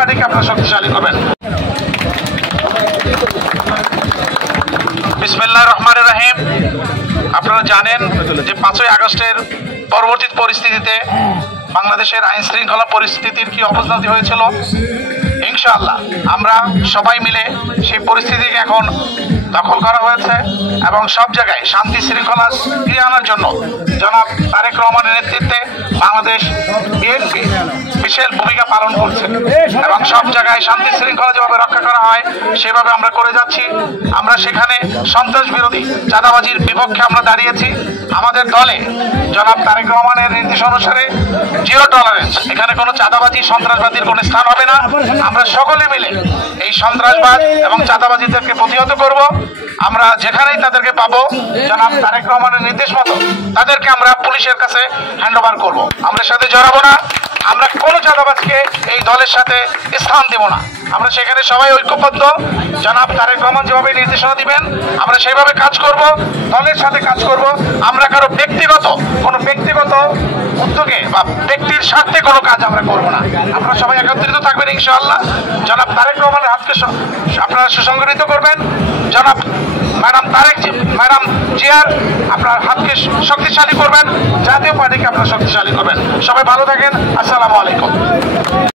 পার্টিকে আপনারা শক্তিশালী করবেন। বিসমিল্লাহির রহমানির রহিম। আপনারা জানেন যে 5ই আগস্টের পরবর্তী পরিস্থিতিতে বাংলাদেশের আইন শৃঙ্খলা পরিস্থিতির কি অবনতি হয়েছিল। ইনশাআল্লাহ আমরা সবাই মিলে সেই পরিস্থিতিকে এখন দখল করা হয়েছে এবং সব জায়গায় শান্তি শৃঙ্খলা ফিরিয়ে আনার জন্য জনাব তারেক রহমানের নেতৃত্বে বাংলাদেশ বিএনপি বিশেষ ভূমিকা পালন করছে এবং সব জায়গায় শান্তি শৃঙ্খলা যেভাবে রক্ষা করা হয় সেভাবে আমরা করে যাচ্ছি। আমরা সেখানে সন্ত্রাস বিরোধী চাঁদাবাজির বিপক্ষে আমরা দাঁড়িয়েছি। আমাদের দলে জনাব তারেক রহমানের নির্দেশ অনুসারে জিরো টলারেন্স, এখানে কোনো চাঁদাবাজি সন্ত্রাসবাদীর কোনো স্থান হবে না। আমরা সকলে মিলে এই সন্ত্রাসবাদ এবং চাঁদাবাজিদেরকে প্রতিহত করব। আমরা যেখানেই তাদেরকে পাবো জনাব তারেক রহমানের নির্দেশ মতো তাদেরকে আমরা পুলিশের কাছে হ্যান্ডওভার করব। আমরা সাথে জড়াবো না, আমরা কোনো চাঁদাবাজকে এই দলের সাথে স্থান দেব না। আমরা সেখানে সবাই ঐক্যবদ্ধ। জনাব তারেক রহমান যেভাবে নির্দেশনা দিবেন আমরা সেইভাবে কাজ করব, দলের সাথে কাজ করব। আমরা কারো কোনো ব্যক্তিগত উদ্যোগে বা ব্যক্তির স্বার্থে কোনো কাজ আমরা করব না। আপনারা সবাই একত্রিত থাকবেন ইনশাআল্লাহ। জনাব তারেক রহমানের হাতকে আপনারা সুসংগঠিত করবেন। জনাব ম্যাডাম জিয়ার আপনার হাতকে শক্তিশালী করবেন। জাতীয় পার্টিকে আপনারা শক্তিশালী করবেন। সবাই ভালো থাকেন। আসসালামু আলাইকুম।